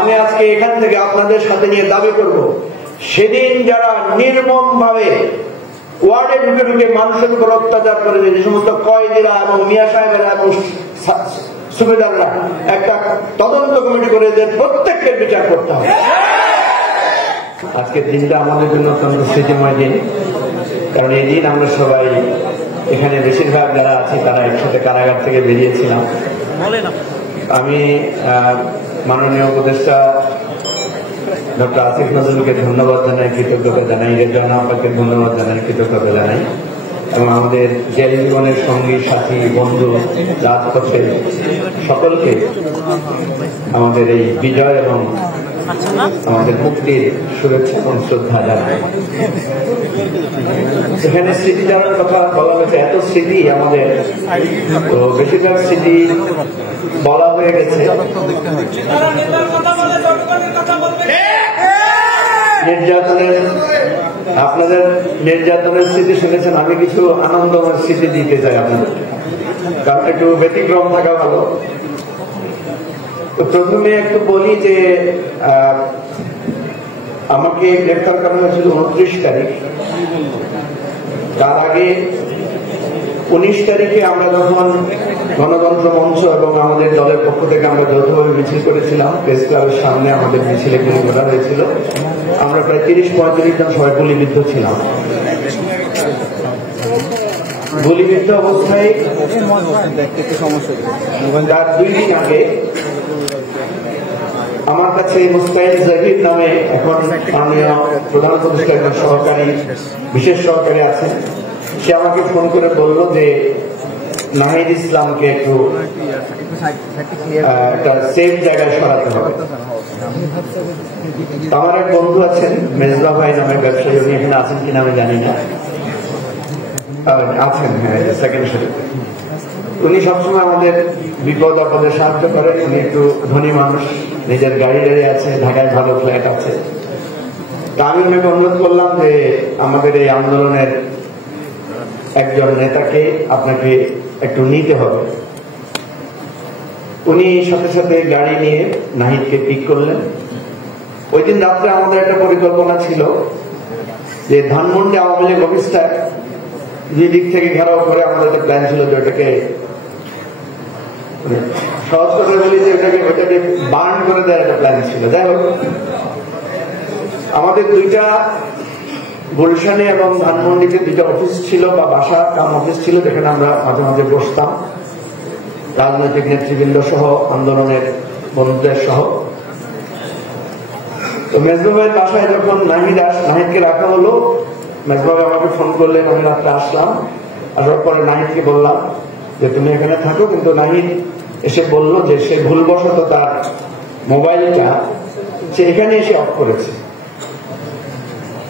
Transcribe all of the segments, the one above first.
আমি আজকে এখান থেকে আপনাদের সাথে নিয়ে দাবি করব, সেদিন যারা নির্মম ভাবে ওয়ার্ডে ঢুকে ঢুকে মানুষের উপর অত্যাচার করে, যে সমস্ত কয়েদিরা এবং মিয়া সাহেবেরা এবং সুবেদাররা একটা তদন্ত কমিটি করে এদের প্রত্যেকের বিচার করতে হবে। আজকের দিনটা আমাদের জন্য অত্যন্ত স্মৃতিময় দিন, কারণ এই দিন আমরা সবাই এখানে বেশিরভাগ যারা আছি তারা একসাথে কারাগার থেকে বেরিয়েছিলাম। আমি মাননীয় উপদেষ্টা ডক্টর আসিফ নজরুলকে ধন্যবাদ জানাই, কৃতজ্ঞতা জানাই, রেজানা আপাকে ধন্যবাদ জানাই, কৃতজ্ঞতা জানাই, এবং আমাদের জেল জীবনের সঙ্গী সাথী বন্ধু রাজপথের সকলকে আমাদের এই বিজয় এবং আমাদের মুক্তির শুভেচ্ছা এবং শ্রদ্ধা জানাই। সেখানে স্মৃতি জানার কথা বলা হয়েছে, এত স্মৃতি আমাদের, তো বেশিরভাগ স্মৃতি বলা হয়ে গেছে। নির্যাতনের, আপনাদের নির্যাতনের স্মৃতি শুনেছেন, আমি কিছু আনন্দময় স্মৃতি দিতে চাই আপনাদের, কারণ একটু ব্যতিক্রম থাকা ভালো। তো প্রথমে একটু বলি যে আমাকে গ্রেফতার করা হয়েছিল 29 তারিখ। তার আগে 19 তারিখে আমরা যখন গণতন্ত্র মঞ্চ এবং আমাদের দলের পক্ষ থেকে আমরা যৌথভাবে মিছিল করেছিলাম, প্রেস ক্লাবের সামনে আমাদের মিছিলে গুলি করা হয়েছিল। আমরা প্রায় 30-35 জন সবাই গুলিবিদ্ধ ছিলাম। গুলিবিদ্ধ অবস্থায় তার 2 দিন আগে আমার কাছে মুস্তাহিদ জাহিদ নামে এখন মাননীয় প্রধান উপদেষ্টা একজন সহকারী, বিশেষ সহকারী আছেন, সে আমাকে ফোন করে বলল যে নাহিদ ইসলামকে একটু একটা সেফ জায়গায় সরাতে হবে। আমার এক বন্ধু আছেন মেজবা ভাই নামে ব্যবসায়ী, উনি এখানে আছেন কিনা আমি জানি না, আছেন, হ্যাঁ, সেকেন্ড শিফটে। উনি সবসময় আমাদের বিপদ আপদে সাহায্য করেন। উনি একটু ধনী মানুষ, নিজের গাড়ি আছে, ঢাকায় ভালো ফ্ল্যাট আছে। তা আমি ওনাকে অনুরোধ করলাম যে আমাদের এই আন্দোলনের একজন নেতাকে আপনাকে একটু নিতে হবে। উনি সাথে সাথে গাড়ি নিয়ে নাহিদকে পিক করলেন। ওই দিন রাত্রে আমাদের একটা পরিকল্পনা ছিল যে ধানমন্ডি আওয়ামী লীগ অফিসটা 2 দিক থেকে ঘেরাও করে আমাদের একটা প্ল্যান ছিল যে ওটাকে সহজ করে বলি যে ওটাকে বার্ন করে দেওয়ার একটা প্ল্যান ছিল। যাই হোক, আমাদের 2টা গুলশানে এবং ধানমন্ডিতে 2টা অফিস ছিল বা বাসা কাম অফিস ছিল, যেখানে আমরা মাঝে মাঝে বসতাম রাজনৈতিক নেতৃবৃন্দ সহ, আন্দোলনের বন্ধুদের সহ। তো মেজবা ভাইয়ের বাসায় যখন নাহিদকে রাখা হলো, মেজবা ভাই আমাকে ফোন করলেন, আমি রাত্রে আসলাম। আসার পরে নাহিদকে বললাম যে তুমি এখানে থাকো, কিন্তু নাহিদ এসে বলল যে সে ভুলবশত তার মোবাইলটা সে এখানে এসে অফ করেছে।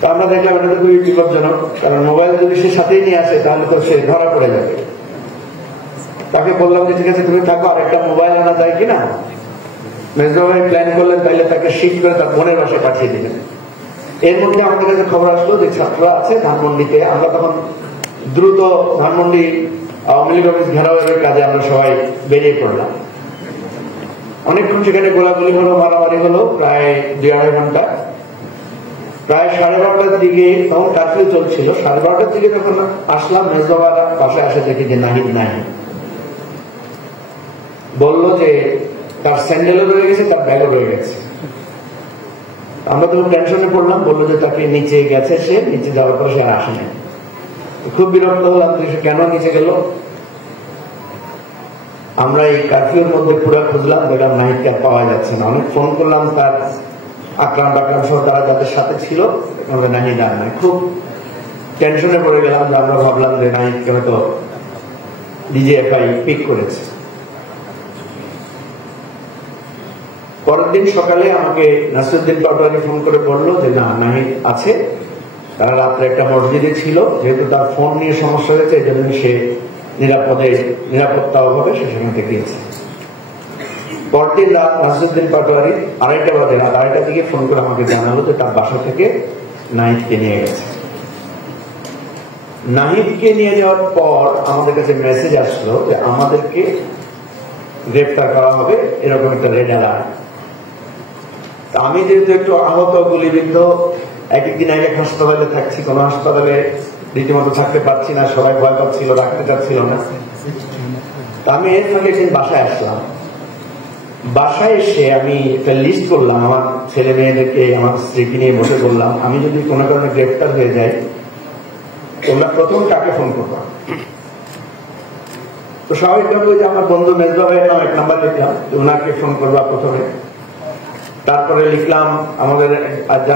তা আমরা দেখলাম এটা তো খুবই বিপজ্জনক, কারণ মোবাইল যদি সে সাথেই নিয়ে আসে তাহলে তো সে ধরা পড়ে যাবে। তাকে বললাম যে ঠিক আছে তুমি থাকো, আর একটা মোবাইল আনা যায় কিনা। মেজবা ভাই প্ল্যান করলেন তাইলে তাকে শিফট করে তার বোনের বাসায় পাঠিয়ে দিলেন। এর মধ্যে আমাদের কাছে খবর আসলো যে ছাত্ররা আছে ধানমন্ডিতে। আমরা তখন দ্রুত ধানমন্ডি আওয়ামী লীগ অফিস ঘেরাওয়ের কাজে আমরা সবাই বেরিয়ে পড়লাম। অনেকক্ষণ সেখানে গোলাগুলি হলো, মারামারি হলো, প্রায় 2-2.5 ঘন্টা। প্রায় 12:30টার দিকে, তখন কার্ফিউ চলছিল, 12:30টার দিকে যখন আসলাম, মেজবাবার পাশে আসে দেখি যে নাহিদ নাই। বলল যে তার স্যান্ডেলও রয়ে গেছে, তার ব্যাগও রয়ে গেছে। আমরা তখন টেনশনে পড়লাম। বললো যে তাকে নিচে গেছে, সে নিচে যাওয়ার পর সে আর আসে নাই। খুব বিরক্ত হলাম যে সে কেন নিচে গেল। আমরা এই কারফিউর মধ্যে পুরো খুঁজলাম, দেখলাম নাহিদকে আর পাওয়া যাচ্ছে না। অনেক ফোন করলাম তার আকরাম বাকরাম সহ তারা যাদের সাথে ছিল, নাহিদ আর নাই। খুব টেনশনে পড়ে গেলাম। আমরা ভাবলাম যে নাহিদকে হয়তো ডিজিএফআই পিক করেছে। পরের দিন সকালে আমাকে নাসিরউদ্দিন পাটোয়ারি ফোন করে বললো যে না, নাহিদ আছে, তারা রাত্রে একটা মসজিদে ছিল, যেহেতু তার ফোন নিয়ে সমস্যা হয়েছে এই জন্য সে নিরাপত্তা অভাবে সে সেখানে গিয়েছে। পরদিন রাত নাসিরউদ্দিন পাটোয়ারি 2:30 বাজে, রাত 2:30টার দিকে ফোন করে আমাকে জানালো যে তার বাসা থেকে নাহিদকে নিয়ে গেছে। নাহিদকে নিয়ে যাওয়ার পর আমাদের কাছে মেসেজ আসলো যে আমাদেরকে গ্রেফতার করা হবে, এরকম একটা রেড অ্যালার্ট। আমি যেহেতু একটু আহত গুলিবিদ্ধ, একদিন এক হাসপাতালে থাকছি, কোন হাসপাতালে রীতিমতো থাকতে পারছি না, সবাই ভয় পাচ্ছিল, রাখতে চাচ্ছিল না। আমি এর ফাঁকে একদিন বাসায় আসলাম। বাসায় এসে আমি একটা লিস্ট করলাম, আমার ছেলে মেয়েদেরকে, আমার স্ত্রীকে নিয়ে বসে বললাম, আমি যদি কোনো কারণে গ্রেফতার হয়ে যাই তোমরা প্রথম কাকে ফোন করবা? তো স্বাভাবিকভাবে যে আমার বন্ধু মেজবা ভাইয়ের নাম এক নাম্বার লিখলাম, ওনাকে ফোন করবা প্রথমে। তারপরে লিখলাম আমাদের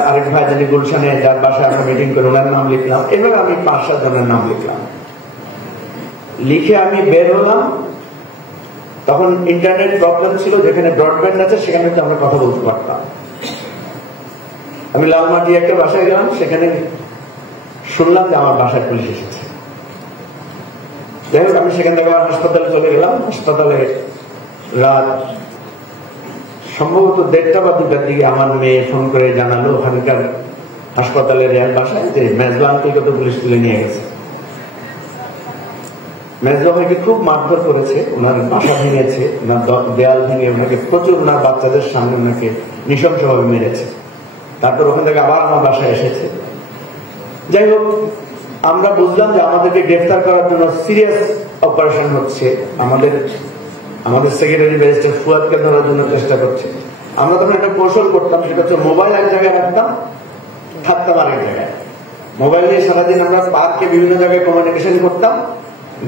আরেক ভাই যিনি গুলশানে, যার বাসায় আমরা মিটিং করে, ওনার নাম লিখলাম। এবার আমি 5-7 জনের নাম লিখলাম। লিখে আমি বের হলাম। তখন ইন্টারনেট প্রবলেম ছিল, যেখানে ব্রডব্যান্ড আছে সেখানে তো আমরা কথা বলতে পারতাম। আমি লালমাটি একটা বাসায় গেলাম, সেখানে শুনলাম যে আমার বাসায় পুলিশ এসেছে। যাই হোক, আমি সেখান থেকে হাসপাতালে চলে গেলাম। হাসপাতালে রাত সম্ভবত 1:30 বা 2টার দিকে আমার মেয়ে ফোন করে জানালো ওখানকার হাসপাতালের বাসায় যে মেজবা আঙ্কেলকে তো পুলিশ তুলে নিয়ে গেছে। মেজবা ভাইকে খুব মারধর করেছে, ওনার বাসা ভেঙেছে, ওনার দেয়াল ভেঙে ওনাকে প্রচুর, ওনার বাচ্চাদের সামনে ওনাকে নৃশংসভাবে মেরেছে। তারপর ওখান থেকে আবার আমার বাসায় এসেছে। যাই হোক, আমরা বুঝলাম যে আমাদেরকে গ্রেফতার করার জন্য সিরিয়াস অপারেশন হচ্ছে, আমাদের সেক্রেটারি ব্যারিস্টার ফুয়াদকে ধরার জন্য চেষ্টা করছে। আমরা তখন একটা কৌশল করতাম, সেটা হচ্ছে মোবাইল এক জায়গায় রাখতাম, থাকতাম আরেক জায়গায়। মোবাইল নিয়ে সারাদিন আমরা পার্কে বিভিন্ন জায়গায় কমিউনিকেশন করতাম,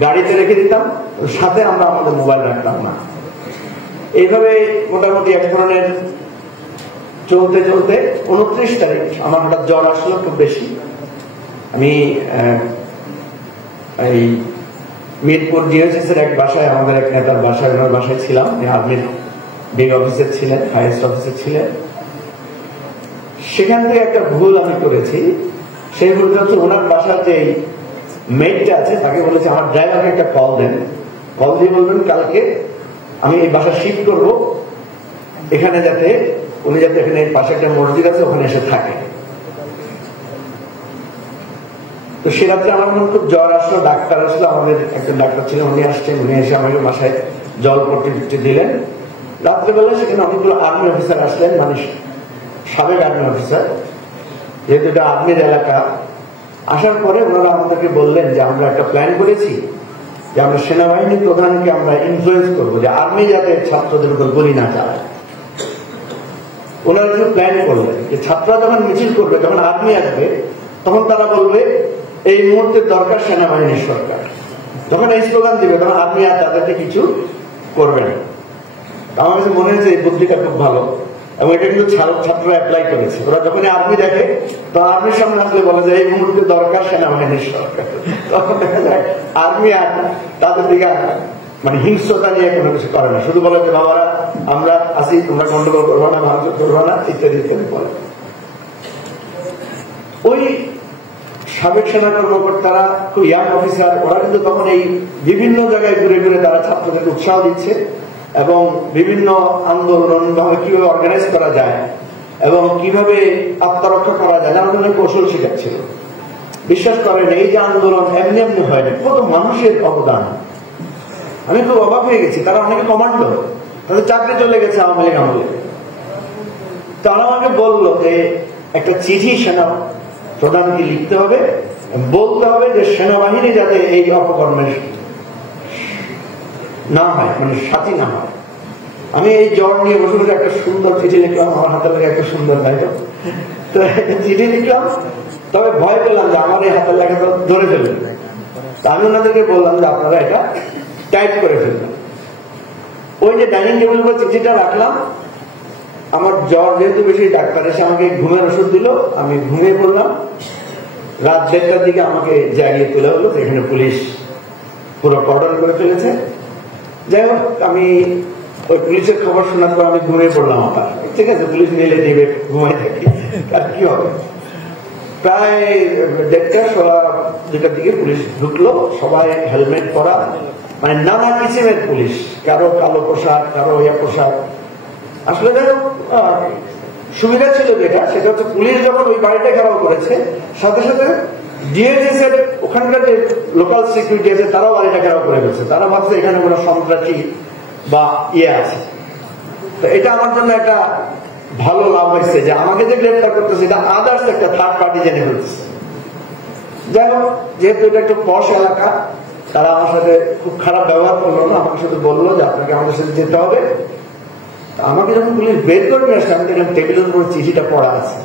গাড়িতে রেখে দিতাম, সাথে আমরা আমাদের মোবাইল রাখতাম না। এইভাবে মোটামুটি এক ধরনের চলতে চলতে 29 তারিখ আমার হঠাৎ জ্বর আসলো খুব বেশি। আমি এই মিরপুর ডিএসএস এর এক বাসায়, আমাদের এক নেতার বাসায়, ওনার বাসায় ছিলাম। আর্মির বিগ অফিসার ছিলেন, হাইয়েস্ট অফিসার ছিলেন। সেখান থেকে একটা ভুল আমি করেছি। সেই ভুলটা হচ্ছে, ওনার বাসার যে মেটটা আছে তাকে বলেছে আমার ড্রাইভারকে একটা কল দেন, কল দিয়ে বলবেন কালকে আমি এই বাসা শিফট করবো, এখানে যাতে উনি যাতে এখানে পাশে একটা মসজিদ আছে ওখানে এসে থাকে। তো সে রাত্রে আমার মনে খুব জ্বর আসলো, ডাক্তার আসলো, আমাদের একজন ডাক্তার ছিলেন, উনি আসছেন, উনি এসে আমাকে বাসায় জল পট্টি দিলেন। রাত্রেবেলা সেখানে অনেকগুলো আর্মি অফিসার আসলেন, মানে সাবেক আর্মি অফিসার, যেহেতু এটা আর্মির এলাকা। আসার পরে ওনারা আমাদেরকে বললেন যে আমরা একটা প্ল্যান করেছি যে আমরা সেনাবাহিনীর প্রধানকে আমরা ইনফ্লুয়েন্স করবো যে আর্মি যাতে ছাত্রদের উপর গুলি না চালায়। ওনারা কিছু প্ল্যান করলেন যে ছাত্ররা যখন মিছিল করবে, যখন আর্মি আসবে, তখন তারা বলবে এই মুহূর্তে দরকার সেনাবাহিনীর সরকার। যখন এই স্লোগান দিবে তখন আর্মি আর তাদেরকে কিছু করবে না। আমার কাছে মনে হয়েছে এই বুদ্ধিটা খুব ভালো, এবং এটা কিন্তু ছাত্ররা অ্যাপ্লাই করেছে। ওরা যখন আর্মি দেখে তখন আর্মির সামনে আসলে বলে যে এই মুহূর্তে দরকার সেনাবাহিনীর সরকার। তখন দেখা যায় আর্মি আর তাদের দিকে মানে হিংস্রতা নিয়ে কোনো কিছু করে না, শুধু বলে যে বাবারা আমরা আসি, তোমরা গন্ডগোল করবো না, ভাঙচুর করবো না, ইত্যাদি ইত্যাদি বলে। ওই সাবেক সেনা কর্মকর্তারা খুব ইয়াং অফিসার, ওরা কিন্তু তখন এই বিভিন্ন জায়গায় ঘুরে ঘুরে তারা ছাত্রদেরকে উৎসাহ দিচ্ছে এবং বিভিন্ন আন্দোলন ভাবে কিভাবে অর্গানাইজ করা যায় এবং কিভাবে আত্মরক্ষা করা যায় নানা ধরনের কৌশল শেখাচ্ছিল। বিশ্বাস করেন এই যে আন্দোলন এমনি এমনি হয়নি, কত মানুষের অবদান। আমি খুব অবাক হয়ে গেছি, তারা অনেকে কমান্ডো, তাদের চাকরি চলে গেছে আওয়ামী লীগ আমলে। তারা আমাকে বললো যে একটা চিঠি সেনা প্রধানকে লিখতে হবে, বলতে হবে যে সেনাবাহিনী যাতে এই অপকর্মের না হয়, মানে সাথী না হয়। আমি এই জ্বর নিয়ে বসে বসে একটা সুন্দর চিঠি লিখলাম, আমার হাতে লেখা একটা সুন্দর গাইড, তো চিঠি লিখলাম। তবে ভয় পেলাম যে আমার এই হাতের লেখা তো ধরে ফেলবেন। আমি ওনাদেরকে বললাম যে আপনারা এটা টাইপ করে ফেলবেন। ওই যে ডাইনিং টেবিল উপর চিঠিটা রাখলাম, আমার জ্বর যেহেতু বেশি, ডাক্তার এসে আমাকে ঘুমের ওষুধ দিল, আমি ঘুমিয়ে পড়লাম। রাত 1:30টার দিকে আমাকে জাগিয়ে তুলে হলো, এখানে পুলিশ পুরো কর্ডন করে ফেলেছে। যাই হোক, আমি ওই পুলিশের খবর শোনার পর আমি ঘুমিয়ে পড়লাম। আবার ঠিক আছে, পুলিশ নিলে নেবে, ঘুমাই থাকি, আর কি হবে। প্রায় 1:30-2টার দিকে পুলিশ ঢুকলো, সবাই হেলমেট পরা, মানে নানা কিসিমের পুলিশ, কারো কালো পোশাক, কারো ইয়া পোশাক। আসলে সুবিধা ছিল যেটা, সেটা হচ্ছে পুলিশ যখন ওই বাড়িটা ঘেরাও করেছে, সাথে সাথে ডিএসএস এর ওখানকার যে লোকাল সিকিউরিটি আছে তারাও বাড়িটা ঘেরাও করে ফেলছে। তারা ভাবছে এখানে কোনো সন্ত্রাসী বা ইয়ে আছে। তো এটা আমার জন্য একটা ভালো লাভ হয়েছে যে আমাকে যে গ্রেফতার করতেছে এটা আদার্স একটা থার্ড পার্টি জেনে ফেলতেছে। যাই হোক, যেহেতু এটা একটু পশ এলাকা, তারা আমার সাথে খুব খারাপ ব্যবহার করলো না, আমাকে শুধু বললো যে আপনাকে আমাদের সাথে যেতে হবে। আমাকে যখন পুলিশ বের করে নিয়ে আসছে, আমি দেখলাম টেবিলের উপর চিঠিটা পড়া আছে।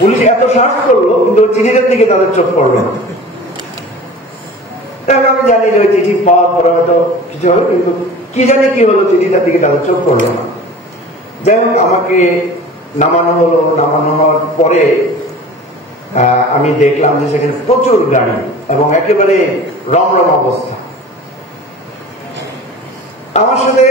পুলিশ এত সাহস করলো, কিন্তু ওই চিঠিটার দিকে তাদের চোখ পড়লো না। আমি জানি যে ওই চিঠি পাওয়ার পরে হয়তো কিছু হবে, কিন্তু কি জানি কি হলো, চিঠিটার দিকে তাদের চোখ পড়লো না। যাই হোক, আমাকে নামানো হলো। নামানো হওয়ার পরে আমি দেখলাম যে সেখানে প্রচুর গাড়ি এবং একেবারে রমরম অবস্থা। আমার সাথে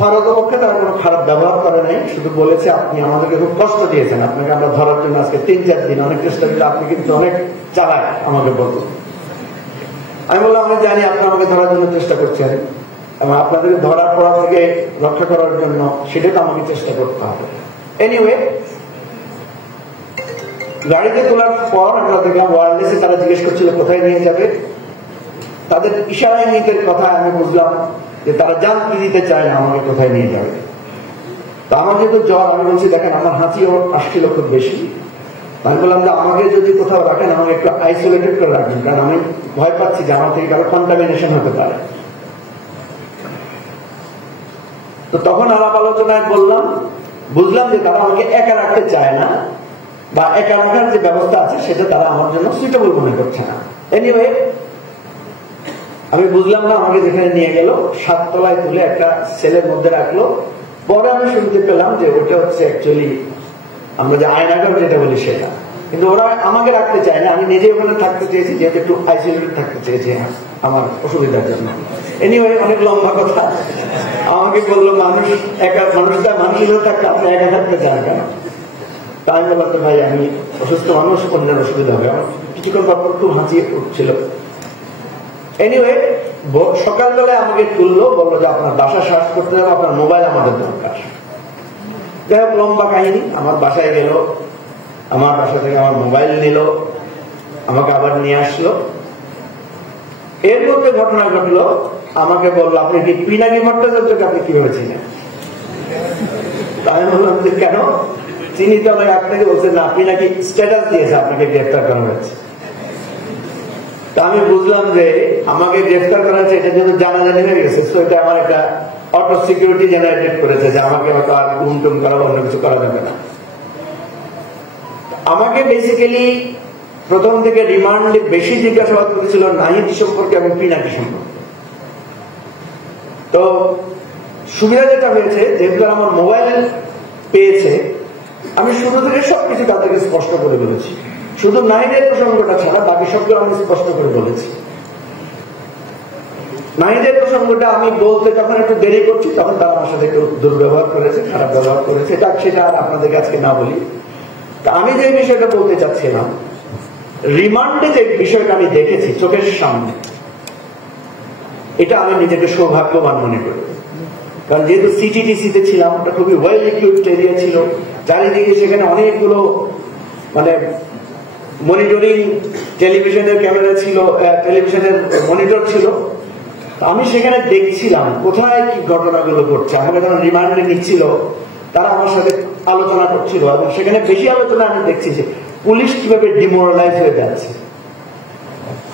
পারতপক্ষে তারা কোনো খারাপ ব্যবহার করে নাই, শুধু বলেছে আপনি আমাদেরকে খুব কষ্ট দিয়েছেন, আপনাকে আমরা ধরার জন্য আজকে 3-4 দিন অনেক চেষ্টা করি, আপনি কিন্তু অনেক চালায় আমাকে বলতো। আমি বললাম আমি জানি আপনি আমাকে ধরার জন্য চেষ্টা করছেন, এবং আপনাদেরকে ধরার পর থেকে রক্ষা করার জন্য সেটাকে আমাকে চেষ্টা করতে হবে। এনিওয়ে, গাড়িতে তোলার পর আমরা দেখলাম ওয়্যারলেসে তারা জিজ্ঞেস করছিল কোথায় নিয়ে যাবে। তাদের ইশারা ইঙ্গিতের কথা আমি বুঝলাম যে তারা জানতে দিতে চায় না আমাকে কোথায় নিয়ে যাবে। তো আমার যেহেতু জ্বর, আমি বলছি দেখেন আমার হাঁচিও আসছিল খুব বেশি। আমি বললাম যে আমাকে যদি কোথাও রাখেন আমাকে একটু আইসোলেটেড করে রাখবেন, কারণ আমি ভয় পাচ্ছি যে আমার থেকে কারো কন্টামিনেশন হতে পারে। তো তখন আলাপ আলোচনায় বুঝলাম যে তারা আমাকে একা রাখতে চায় না, বা একা রাখার যে ব্যবস্থা আছে সেটা তারা আমার জন্য সুইটেবল মনে করছে না। এনিওয়ে, আমি বুঝলাম না, আমাকে যেখানে নিয়ে গেল 7 তলায় তুলে একটা সেলের মধ্যে রাখলো। পরে আমি শুনতে পেলাম যে ওটা হচ্ছে অ্যাকচুয়ালি আমরা যে আয়নাঘর যেটা বলি সেটা, কিন্তু ওরা আমাকে রাখতে চায় না। আমি নিজে ওখানে থাকতে চেয়েছি, যেহেতু একটু আইসোলেটেড থাকতে চেয়েছি আমার অসুবিধার জন্য। এনিওয়ে, অনেক লম্বা কথা। আমাকে বললো মানুষের সাথে থাকতে আপনি একা থাকতে চান কেন? তাই বললাম তো ভাই আমি অসুস্থ মানুষ, অন্যের অসুবিধা হবে। আমার কিছুক্ষণ পর খুব হাঁচি উঠছিল। এনিওয়ে, সকালবেলায় আমাকে তুললো, বললো যে আপনার বাসা সার্চ করতে হবে, আপনার মোবাইল আমাদের দরকার। যাই হোক, লম্বা কাহিনী। আমার বাসায় গেল, আমার বাসা থেকে আমার মোবাইল নিল, আমাকে আবার নিয়ে আসলো। এর মধ্যে ঘটনা ঘটলো, আমাকে বললো আপনি কি পিনাকি ভট্টাচার্যকে আপনি কিভাবে চিনেন? আমি বললাম যে কেন চিনি তো? আমাকে আপনাকে বলছে না, পিনাকি স্ট্যাটাস দিয়েছে আপনাকে গ্রেফতার করা হয়েছে। তা আমি বুঝলাম যে আমাকে গ্রেফতার করা হয়েছে এটা যেহেতু জানাজানি হয়ে গেছে, তো এটা আমার একটা অটো সিকিউরিটি জেনারেটেড করেছে যে আমাকে হয়তো আর টুম করা অন্য কিছু করা যাবে না। আমাকে বেসিক্যালি প্রথম থেকে রিমান্ডে বেশি জিজ্ঞাসাবাদ করেছিল নাহিদ সম্পর্কে এবং পিনাকি সম্পর্কে। তো সুবিধা যেটা হয়েছে, যেহেতু আমার মোবাইল পেয়েছে, আমি শুরু থেকে সবকিছু তাদেরকে স্পষ্ট করে বলেছি। শুধু নাহিদের প্রসঙ্গটা ছাড়া বাকি সবগুলো আমি স্পষ্ট করে বলেছি। নাহিদের প্রসঙ্গটা আমি বলতে যখন একটু দেরি করছি, তখন তারা আমার সাথে একটু দুর্ব্যবহার করেছে, খারাপ ব্যবহার করেছে। সেটা আর আপনাদেরকে আজকে না বলি। আমি যে বিষয়টা বলতে চাচ্ছিলাম, রিমান্ডে যে বিষয়টা আমি দেখেছি চোখের সামনে, এটা আমি নিজেকে সৌভাগ্যবান মনে করি। কারণ যেহেতু সিটিটিসিতে ছিলাম, ওটা খুবই ওয়েল ইকুইপড এরিয়া ছিল, চারিদিকে সেখানে অনেকগুলো মানে মনিটরিং টেলিভিশনের ক্যামেরা ছিল, টেলিভিশনের মনিটর ছিল। আমি সেখানে দেখছিলাম কোথায় কি ঘটনাগুলো ঘটছে। আমাকে যখন রিমান্ডে নিচ্ছিল, তারা আমার সাথে আলোচনা করছিল, এবং সেখানে বেশি আলোচনা আমি দেখছি যে পুলিশ কিভাবে ডিমোরালাইজ হয়ে যাচ্ছে।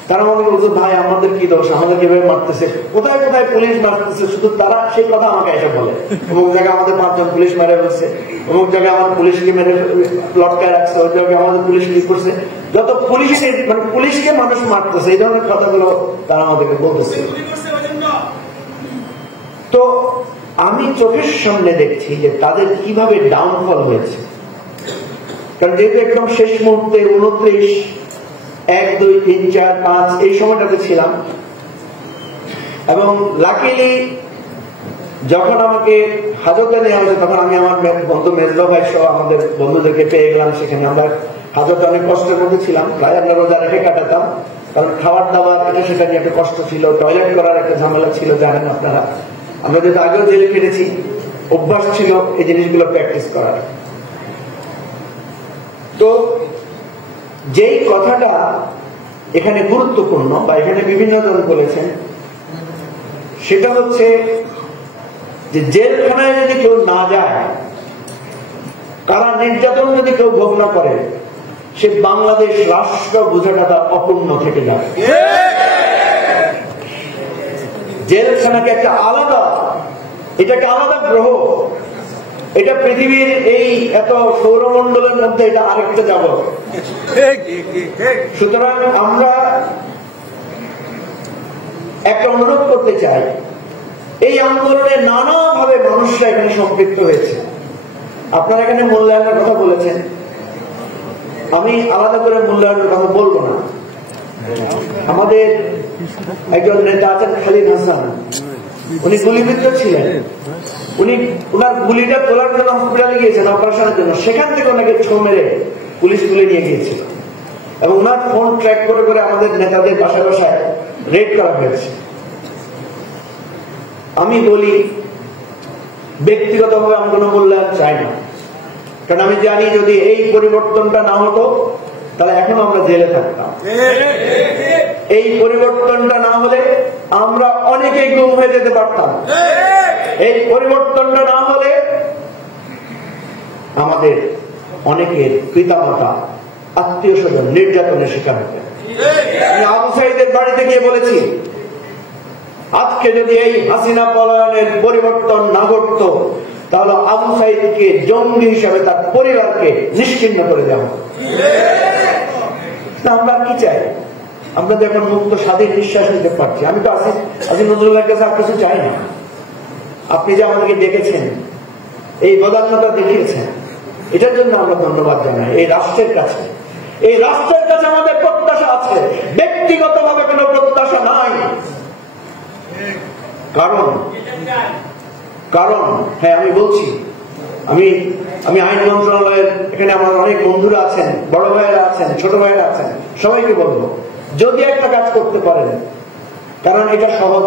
তারা মনে বলছে ভাই আমাদের কি দোষ, আমাদের কিভাবে মারতেছে, কোথায় কোথায় পুলিশ মারতেছে, শুধু তারা সেই কথা আমাকে এসে বলে। অমুক জায়গায় আমাদের 5 জন পুলিশ মারে ফেলছে, অমুক জায়গায় আমার পুলিশকে মেরে লটকায় রাখছে, ওই জায়গায় আমাদের পুলিশ কি করছে। যত পুলিশকে মানে পুলিশকে মানুষ মারতেছে, এই ধরনের কথাগুলো তারা আমাদেরকে বলতেছে। তো আমি চোখের সামনে দেখছি যে তাদের কিভাবে ডাউনফল হয়েছে। কারণ যেহেতু একদম শেষ মুহূর্তে 29, 1, 2, 3, 4, 5 এই সময়টাতে ছিলাম, এবং লাকিলি যখন আমাকে হাজতে নেওয়া হয়েছে, তখন আমি আমার বন্ধু মেজবা ভাই সহ আমাদের বন্ধুদেরকে পেয়ে গেলাম। সেখানে আমরা হাজতে অনেক কষ্টের মধ্যে ছিলাম, প্রায় আমরা রোজা রেখে কাটাতাম, কারণ খাবার দাবার এটা সেটা নিয়ে একটা কষ্ট ছিল, টয়লেট করার একটা ঝামেলা ছিল। জানেন আপনারা, আমরা যেহেতু আগেও জেলে কেটেছি, অভ্যাস ছিল এই জিনিসগুলো প্র্যাকটিস করার। তো যেই কথাটা এখানে গুরুত্বপূর্ণ বা এখানে বিভিন্ন জন বলেছেন, সেটা হচ্ছে যে জেলখানায় যদি কেউ না যায় কারা নির্যাতন যদি কেউ ভোগ না করে, সে বাংলাদেশ রাষ্ট্র বোঝাটা তার অপূর্ণ থেকে যায়। জেলখানাকে একটা আলাদা, এটাকে আলাদা গ্রহ, এটা পৃথিবীর এই এত সৌরমণ্ডলের মধ্যে এটা আরেকটা জগৎ। সুতরাং আমরা একটা অনুরোধ করতে চাই, এই আন্দোলনে নানাভাবে মানুষরা এখানে সম্পৃক্ত হয়েছে। আপনারা এখানে মূল্যায়নের কথা বলেছেন, আমি আলাদা করে মূল্যায়নের কথা বলবো না। আমাদের একজন নেতা আছেন খালিদ হাসান, উনি গুলিবিদ্ধ ছিলেন, উনি ওনার গুলিটা তোলার জন্য হসপিটালে গিয়েছেন অপারেশনের জন্য, সেখান থেকে ওনাকে ছো মেরে পুলিশ তুলে নিয়ে গিয়েছিল এবং ওনার ফোন ট্র্যাক করে করে আমাদের নেতাদের বাসায় বাসায় রেড করা হয়েছে। আমি বলি ব্যক্তিগতভাবে আমি কোনো মূল্যায়ন চাই না, কারণ আমি জানি যদি এই পরিবর্তনটা না হতো তাহলে এখনো আমরা জেলে থাকতাম। এই পরিবর্তনটা না হলে আমরা অনেকেই গুম হয়ে যেতে পারতাম। এই পরিবর্তনটা না হলে আমাদের অনেকের পিতামাতা আত্মীয় স্বজন নির্যাতনের শিকার হতেন। আমি আবু সাঈদের বাড়িতে গিয়ে বলেছি, আজকে যদি এই হাসিনা পলায়নের পরিবর্তন না ঘটত তাহলে আবু সাঈদকে জঙ্গি হিসাবে তার পরিবারকে নিশ্চিহ্ন করে দেওয়া হতো। আমরা কি চাই? আমরা তো এখন মুক্ত স্বাধীন নিঃশ্বাস নিতে পারছি। আমি তো আসিফ নজরুলের কাছে আর কিছু চাই না। আপনি যে আমাদেরকে ডেকেছেন, এই বদান্যতা দেখিয়েছেন, এটার জন্য আমরা ধন্যবাদ জানাই এই রাষ্ট্রের কাছে। এই রাষ্ট্রের কাছে আমাদের প্রত্যাশা আছে, ব্যক্তিগতভাবে কোনো প্রত্যাশা নাই। কারণ হ্যাঁ, আমি বলছি, আমি আইন মন্ত্রণালয়ের এখানে আমার অনেক বন্ধুরা আছেন, বড় ভাইয়েরা আছেন, ছোট ভাইয়েরা আছেন, সবাইকে বলবো যদি একটা কাজ করতে পারেন, কারণ এটা সহজ।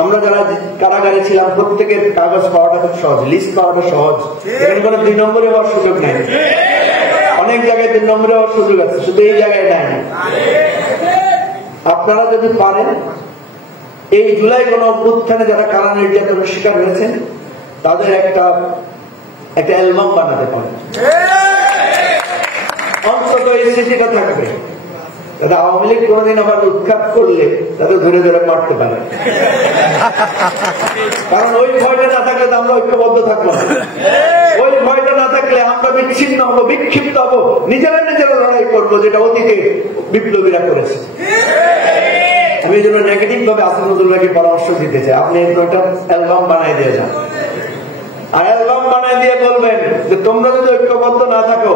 আমরা যারা কারাগারে ছিলাম প্রত্যেকের কাগজ পাওয়াটা খুব সহজ, লিস্ট পাওয়াটা সহজ, এখানে কোনো 2 নম্বরে হওয়ার সুযোগ নেই। অনেক জায়গায় 3 নম্বরে হওয়ার সুযোগ আছে, শুধু এই জায়গায় নাই। আপনারা যদি পারেন এই জুলাই গণঅভ্যুত্থানে যারা কারা নির্যাতনের শিকার হয়েছেন তাদের একটা অ্যালবাম বানাতে পারেন, অন্তত এই স্মৃতিটা থাকবে, যাতে আওয়ামী লীগ কোনোদিন আবার উৎখাত করলে তাদের ধরে ধরে মারতে পারে। কারণ ওই ভয়টা না থাকলে তো আমরা ঐক্যবদ্ধ থাকবো না। ওই ভয়টা না থাকলে আমরা বিচ্ছিন্ন হবো, বিক্ষিপ্ত হবো, নিজেরা লড়াই করবো, যেটা অতীতে বিপ্লবীরা করেছে। আমি এই জন্য নেগেটিভ ভাবে আসিফ নজরুলকে পরামর্শ দিতে চাই, আপনি একটা অ্যালবাম বানাই দিয়ে যান, আর অ্যালবাম বানাই দিয়ে বলবেন যে তোমরা যদি ঐক্যবদ্ধ না থাকো,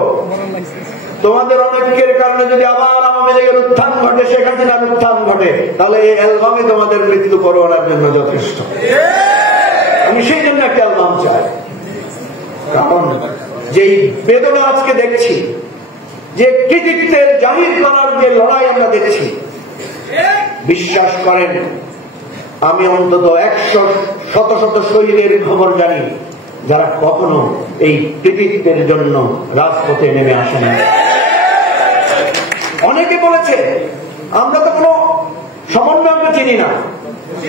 তোমাদের অনেকের কারণে যদি আবার আওয়ামী লীগের উত্থান ঘটে, শেখ হাসিনার উত্থান ঘটে, তাহলে এই অ্যালবামে তোমাদের মৃত্যু পরোয়ানার জন্য যথেষ্ট। আমি সেই জন্য একটা অ্যালবাম চাই, কারণ যেই বেদনা আজকে দেখছি, যে কৃতিত্বের জাহির করার যে লড়াই আমরা দেখছি, বিশ্বাস করেন আমি অন্তত 100 শত শহীদের খবর জানি যারা কখনো এই কৃতিত্বের জন্য রাজপথে নেমে আসেন। অনেকে বলেছে আমরা তো কোনো সমন্বয়কে চিনি না,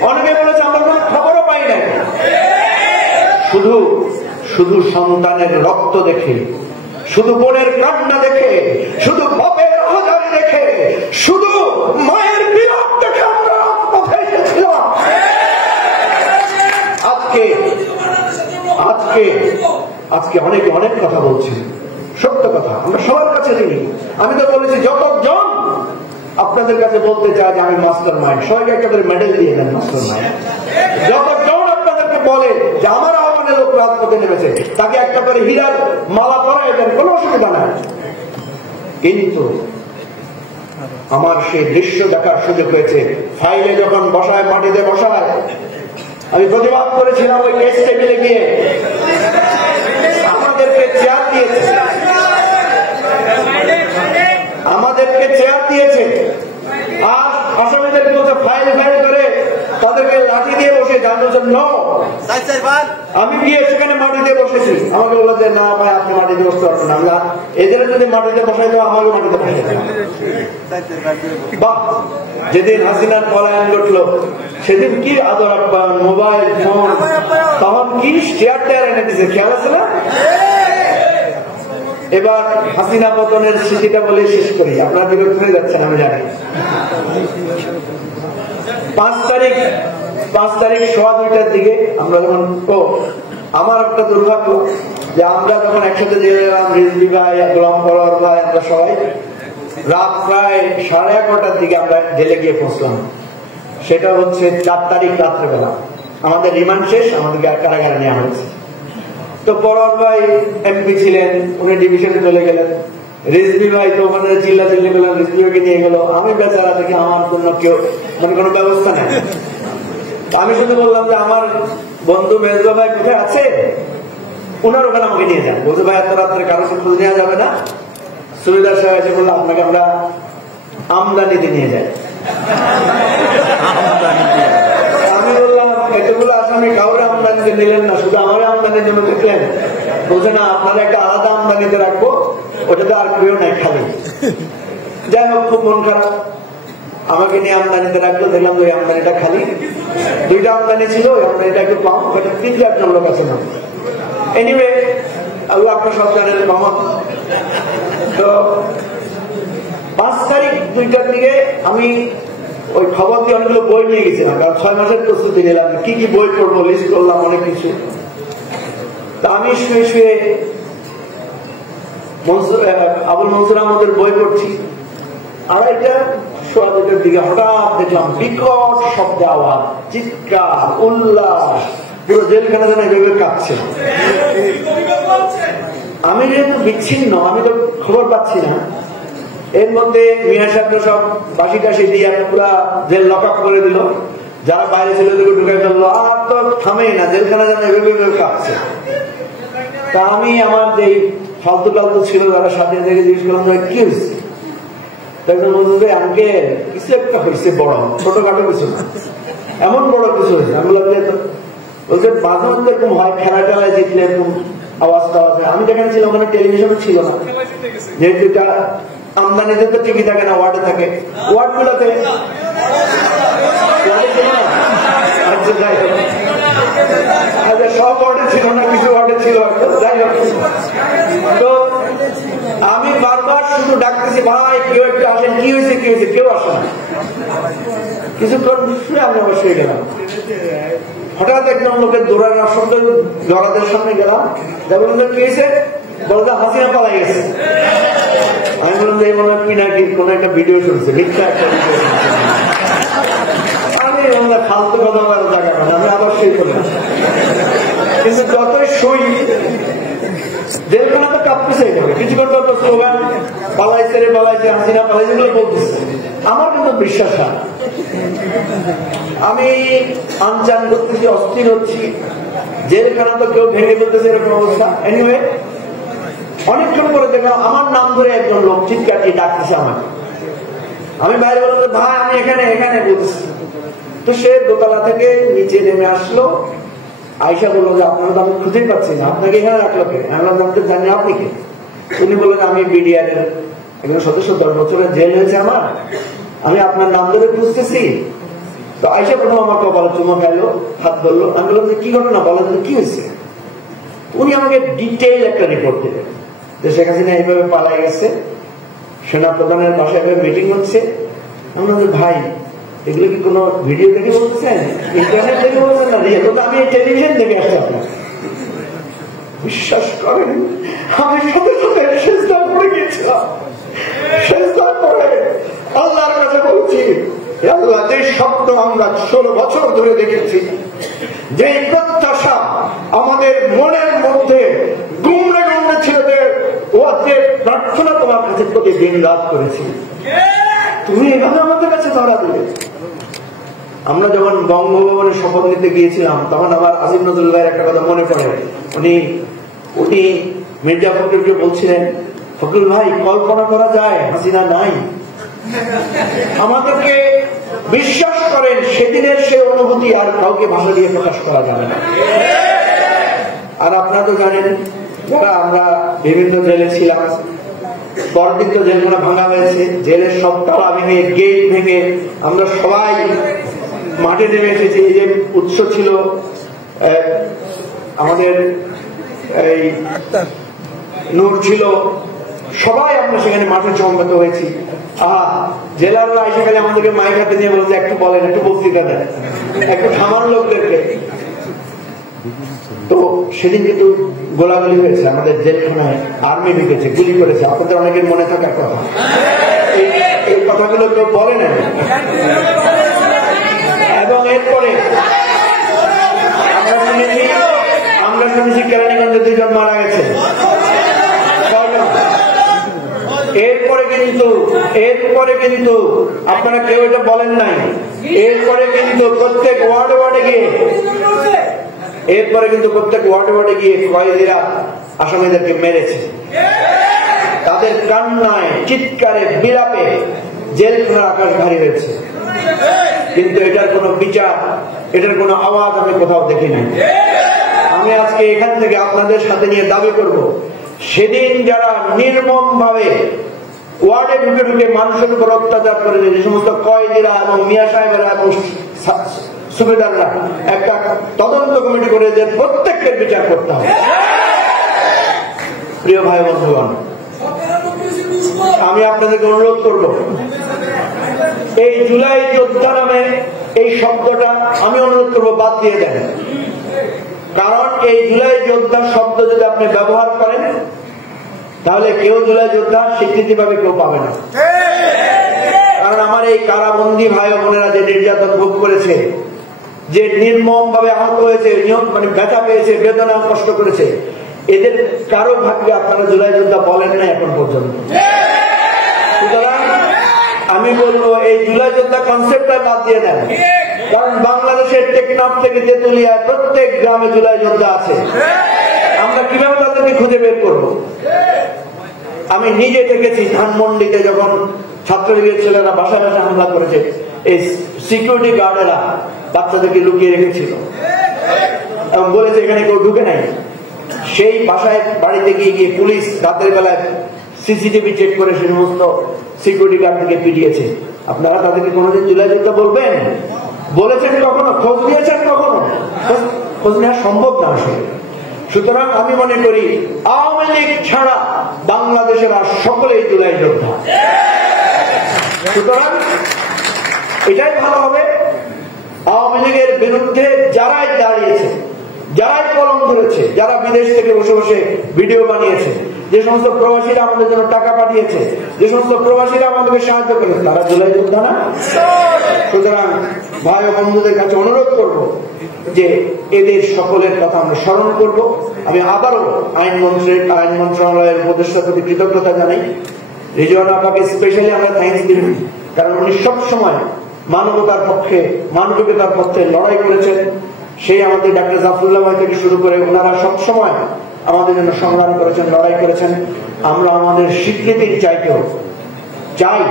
অনেকে বলেছে আমরা কোনো খবরও পাই না। শুধু সন্তানের রক্ত দেখে, শুধু বোনের কান্না দেখে, শুধু বাপের আহাজারি দেখে, শুধু মায়ের বিরহ দেখে আমরা রাজপথে এসেছিলাম। আজকে অনেকে অনেক কথা বলছেন, সত্য কথা আমরা সবার কাছে জানি। আমি তো বলেছি যতজন আপনাদের কাছে বলতে চাই যে আমি মাস্টার মাইন্ড, সবাইকে একটা করে মেডেল দিয়ে দেন মাস্টার মাইন্ড। যতজন আপনাদেরকে বলে যে আমার আহ্বানে লোক রাজপথে নেমেছে, তাকে একটা করে হীরার মালা পরাই দেন, কোনো অসুবিধা নাই। কিন্তু আমার সেই দৃশ্য দেখার সুযোগ হয়েছে, ফাইলে যখন বসায়, মাটিতে বসায়, আমি প্রতিবাদ করেছিলাম ওই কেস টেবিলে গিয়ে, আমাদেরকে চেয়ার দিয়েছে, আর আসামিদের বিরুদ্ধে ফাইল করে তাদেরকে লাঠি দিয়ে বসে জানানোর জন্য আমি গিয়ে সেখানে মাটিতে বসেছি। আমাকে বললো যে না ভাই আপনি মাটিতে বসতে পারবেন না, আমরা এদের যদি মাটিতে বসাই দেবো আমাকে মাটিতে বসাই দেবো। বাহ, যেদিন হাসিনার পলায়ন ঘটলো সেদিন কি আদর আপ্যায়ন, মোবাইল ফোন, তখন কি চেয়ার টেয়ার এনে দিচ্ছে, খেয়াল আছে না? এবার হাসিনা পতনের স্মৃতিটা বলে শেষ করি, আপনারা বিরক্ত হয়ে যাচ্ছেন আমি জানি। 5 তারিখ সোয়া 2টার দিকে আমরা যখন, আমার একটা দুর্ভাগ্য যে আমরা যখন একসাথে জেলে গেলাম, রিজভী ভাই, গোলাম পরোয়ার ভাই, আমরা সবাই রাত প্রায় 11:30টার দিকে আমরা জেলে গিয়ে পৌঁছলাম। সেটা হচ্ছে 4 তারিখ রাত্রেবেলা, আমাদের রিমান্ড শেষ, আমাদেরকে কারাগারে নেওয়া হয়েছে। তো পরোয়ার ভাই এমপি ছিলেন, উনি ডিভিশনে চলে গেলেন। রিজভী ভাই তো ওখানে চিল্লা চিল্লি করলেন, রিজভী ভাইকে নিয়ে গেল। আমি বেচারা থেকে আমার কোনো ব্যবস্থা নেই। আমি শুধু বললাম যে আমার বন্ধু মেজবা ভাই কোথায় আছে, ওনার ওখানে আমাকে নিয়ে যান। বলছে ভাই এত রাত্রে কারো খোঁজ নেওয়া যাবে না। সুবিধার সাহেব এসে বললো আপনাকে আমরা আমদানিতে নিয়ে যাই। আমি বললাম এতগুলো আসামি কাউরে আমদানিতে নিলেন না, শুধু আমার আমদানির জন্য দেখলেন? বলছে না, আপনারা একটা আলাদা আমদানিতে রাখবো, ওটাতে আর কেউ নাই, খালি। যাই হোক, খুব মন খারাপ, আমাকে নিয়ে আমদানিতে রাখলো। দেখলাম ওই আমদানিটা খালি। 2টা আমদানি ছিল, ওই আমদানিটা একটু কম, ওটা 3-4 লোক আছে না। এনিওয়ে, আল্লাহ আপনার সব জানেন রহমত। তো 5 তারিখ 2টার দিকে আমি ওই খবর দিয়ে অনেকগুলো বই নিয়ে গেছিলাম, কারণ 6 মাসের প্রস্তুতি নিলাম, কি কি বই পড়বো লিস্ট করলাম অনেক কিছু। তা আমি শুয়ে শুয়ে আবুল মনসুর আহমদের বই পড়ছি। 2:30 সোয়া 2টার দিকে হঠাৎ দেখলাম বিকট শব্দ, আওয়াজ, চিৎকার, উল্লাস, পুরো জেলখানা যেন এভাবে কাঁপছে। আমি যেহেতু বিচ্ছিন্ন, আমি তো খবর পাচ্ছি না। এর মধ্যে মিয়া সাহেব সব বাসি টাসি দিয়ে পুরা জেল লক আপ করে দিল। যারা বাইরে ছিল ঢুকে ফেললো, আর তো থামেই না, জেলখানা যেন এভাবে কাঁপছে। তা আমি আমার যে ফালতু টালতু ছিল যারা সাথে থেকে জিজ্ঞেস করলাম কি হয়েছে। বলতে আগে কিছু একটা হয়েছে, বড় ছোটখাটো কিছু না, এমন বড় কিছু হয়েছে। আমি বললাম বলছে মাঝে মধ্যে এরকম হয়, খেলা টেলায় জিতলে এরকম আওয়াজ টাওয়াজ হয়। আমি যেখানে ছিলাম ওখানে টেলিভিশনও ছিল না, যেহেতু এটা আমদানিতে তো টিভি থাকে না, ওয়ার্ডে থাকে। ওয়ার্ড গুলোতে সব ওয়ার্ডে ছিল না, কিছু ওয়ার্ডে ছিল। যাই হোক, তো আমি বারবার শুধু ডাকতেছি, ভাই কেউ একটু আসেন, কি হয়েছে কি হয়েছে, কেউ আসে না। কিছুক্ষণ শুনে আমি আবার শুয়ে গেলাম। হঠাৎ একদম লোকের দৌড়ানোর শব্দ, জরাদের সামনে গেলাম, বললাম কি হয়েছে, বলতে হাসিনা পালাই গেছে। আমি বললাম এই মনে হয় পিনাকির কোন একটা ভিডিও শুনছে, মিথ্যা একটা ভিডিও শুনছে। আমি ফালতু কথা বলার জায়গা না, আমি আবার শুয়ে পড়লাম। কিন্তু যতই শুই জেলখানা তো কাঁপতেছে, কিছুক্ষণ পর তো স্লোগান পালাইছে রে পালাইছে, হাসিনা পালাইছে বলে বলতেছে। আমার কিন্তু বিশ্বাস না। আমি আনচান করতেছি, অস্থির হচ্ছি, জেলখানা তো কেউ ভেঙে ফেলতেছে, এরকম অবস্থা। এনিওয়ে, অনেকক্ষণ পরে দেখলাম আমার নাম ধরে একজন লোক চিৎকার দিয়ে ডাকতেছে আমাকে। আমি বাইরে বললাম ভাই আমি এখানে এখানে বলতেছি। তো সে দোতলা থেকে নিচে নেমে আসলো, আয়সা বললো যে আপনারা তো আমি খুঁজেই পাচ্ছি না, আপনাকে এখানে রাখলো কে? আমি জানি আপনি কে? উনি বললেন আমি বিডিআর এর একজন সদস্য, 10 বছরের জেল হয়েছে আমার, আমি আপনার নাম ধরে খুঁজতেছি। তো আয়সা প্রথম আমার কপালে চুমো খাইলো, হাত ধরলো। আমি বললাম যে কি ঘটনা, বলেন কি হয়েছে? উনি আমাকে ডিটেইল একটা রিপোর্ট দিলেন যে শেখ হাসিনা এইভাবে পালাই গেছে, সেনা প্রধানের বাসায় এভাবে মিটিং হচ্ছে। আমি বললাম ভাই এগুলো কি কোনো ভিডিও দেখে বলছেন, ইন্টারনেট দেখে বলছেন না? আমি টেলিভিশন দেখে আসছি। আপনার বিশ্বাস করেন আমি সাথে সাথে সেজদায় পড়ে গিয়েছিলাম। সেজদায় পড়ে আল্লাহর কাছে বলছি, আল্লাহ যে শব্দ আমরা 16 বছর ধরে দেখেছি, যে প্রত্যাশা আমাদের মনের মধ্যে গুমরে গুমরে ছেলেদের ওয়াজের প্রার্থনা তোমার কাছে প্রতিদিন রাত করেছি, তুমি এভাবে আমাদের কাছে ধরা দিলে। আমরা যখন বঙ্গভবনে শপথ নিতে গিয়েছিলাম তখন আমার আসিফ নজরুল ভাইয়ের একটা কথা মনে পড়ে। উনি মির্জা ফখরুলকে বলছিলেন, ফখরুল ভাই কল্পনা করা যায় হাসিনা নাই। আমাদেরকে বিশ্বাস করেন সেদিনের সে অনুভূতি আর কাউকে ভাষা দিয়ে প্রকাশ করা যাবে না। আর আপনারা তো জানেন যারা আমরা বিভিন্ন জেলে ছিলাম, পরদিন তো জেলখানা ভাঙা হয়েছে, জেলের সব তালা ভেঙে গেট ভেঙে আমরা সবাই মাঠে নেমে এসেছি। এই যে উৎস ছিল আমাদের এই নূর ছিল, সবাই আমরা সেখানে মাঠে সমবেত হয়েছি। জেলাররা এসে গেলে আমাদেরকে মাইক হাতে নিয়ে বলছে একটু বলেন, একটু বক্তৃতা দেন, একটু থামান লোকদেরকে। তো সেদিন কিন্তু গোলাগুলি হয়েছে, আমাদের জেলখানায় আর্মি ঢুকেছে, গুলি করেছে, আপনাদের অনেকের মনে থাকার কথা। এই কথাগুলো কেউ বলে না। এবং এরপরে আমরা শুনেছি কেরানীগঞ্জে 2 জন মারা গেছে। এরপরে কিন্তু আপনারা কেউ এটা বলেন নাই, এরপরে কিন্তু প্রত্যেক ওয়ার্ডে গিয়ে কয়েদিরা আসামিদেরকে মেরেছে। তাদের কান্নায়, চিৎকারে, বিলাপে জেলখানার আকাশ ভারী হয়েছে, কিন্তু এটার কোনো বিচার, এটার কোনো আওয়াজ আমি কোথাও দেখি নাই। আমি আজকে এখান থেকে আপনাদের সাথে নিয়ে দাবি করব, সেদিন যারা নির্মম ভাবে ওয়ার্ডে ঢুকে মানুষের উপর অত্যাচার করেছে, যে সমস্ত কয়েদিরা এবং মিয়া সাহেবেরা এবং সুবেদাররা, একটা তদন্ত কমিটি করে যে প্রত্যেককে বিচার করতে হবে। প্রিয় ভাই বন্ধুগণ, আমি আপনাদেরকে অনুরোধ করব, এই জুলাই যোদ্ধা নামে এই শব্দটা আমি অনুরোধ করব বাদ দিয়ে দেন। কারণ এই জুলাই যোদ্ধা শব্দ যদি আপনি ব্যবহার করেন, তাহলে কেউ জুলাই যোদ্ধা স্বীকৃতি পাবে, কেউ পাবে না। কারণ আমার এই কারাবন্দী ভাই বোনেরা যে নির্যাতন ভোগ করেছে, যে নির্মম ভাবে আহত হয়েছে, মানে ব্যথা পেয়েছে, বেদনা কষ্ট করেছে, এদের কারো ভাগ্যে আপনারা জুলাই যোদ্ধা বলেন না এখন পর্যন্ত। সুতরাং আমি বলবো এই জুলাই যোদ্ধা কনসেপ্টটা বাদ দিয়ে দেন। কারণ বাংলাদেশের টেকনাফ থেকে তেতুলিয়া প্রত্যেক গ্রামে জুলাই যোদ্ধা আছে। আমরা কিভাবে তাদেরকে খুঁজে বের করবো? আমি নিজে দেখেছি ধানমন্ডিতে যখন ছাত্রলীগের ছেলেরা বাসায় বাসায় হামলা করেছে, এই সিকিউরিটি গার্ডেরা বাচ্চাদেরকে লুকিয়ে রেখেছিল এবং বলেছে এখানে কেউ ঢুকে নাই। সেই বাসায় বাড়িতে গিয়ে পুলিশ রাতের বেলায় সিসিটিভি চেক করে সে সমস্ত সিকিউরিটি গার্ডদেরকে পিটিয়েছে। আপনারা তাদেরকে কোনোদিন জুলাই যোদ্ধা বলবেন? বলেছেন কখনো? খোঁজ নিয়েছেন কখনো? খোঁজ নেওয়া সম্ভব না আসলে। সুতরাং আমি মনে করি আওয়ামী লীগ ছাড়া বাংলাদেশের আর সকলেই জুলাই যোদ্ধা। সুতরাং এটাই ভালো হবে, আওয়ামী লীগের বিরুদ্ধে যারাই দাঁড়িয়েছে, যারাই কলম ধরেছে, যারা বিদেশ থেকে বসে বসে ভিডিও বানিয়েছে, যে সমস্ত প্রবাসীরা আমাদের জন্য টাকা পাঠিয়েছে, যে সমস্ত প্রবাসীরা আমাদেরকে সাহায্য করেছে, তারা জুলাই যোদ্ধা না? সুতরাং ভাই ও বন্ধুদের কাছে অনুরোধ করব যে এদের সকলের কথা আমরা স্মরণ করব। আমি আবারও আইন মন্ত্রণালয়ের উপদেষ্টার প্রতি কৃতজ্ঞতা জানাই। রিজওয়ানা আপাকে স্পেশালি আমরা থ্যাঙ্কস দিই, কারণ উনি সবসময় মানবতার পক্ষে, মানবিকতার পক্ষে লড়াই করেছেন। সেই আমাদের ডাক্তার জাফরুল্লাহ ভাই থেকে শুরু করে ওনারা সবসময় আমাদের জন্য সংগ্রাম করেছেন, লড়াই করেছেন। আমরা আমাদের স্বীকৃতির চাইতেও চাই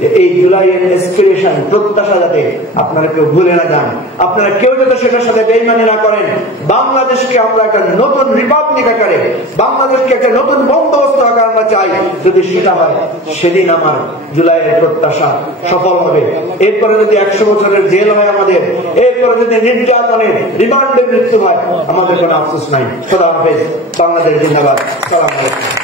যে এই জুলাইয়ের এসপিরেশন, প্রত্যাশা যাতে আপনারা কেউ ভুলে না যান, আপনারা কেউ যাতে সেটার সাথে বেইমানি না করেন। বাংলাদেশকে আমরা একটা নতুন রিপাবলিক আকারে, বাংলাদেশকে একটা নতুন বন্দোবস্ত আকারে আমরা চাই। যদি সেটা হয়, সেদিন আমার জুলাইয়ের প্রত্যাশা সফল হবে। এরপরে যদি 100 বছরের জেল হয় আমাদের, এরপরে যদি নির্যাতনের রিমান্ডে মৃত্যু হয়, আমাদের কোনো আফসোস নাই। খোদা হাফেজ। বাংলাদেশ জিন্দাবাদ। সালাম আলাইকুম।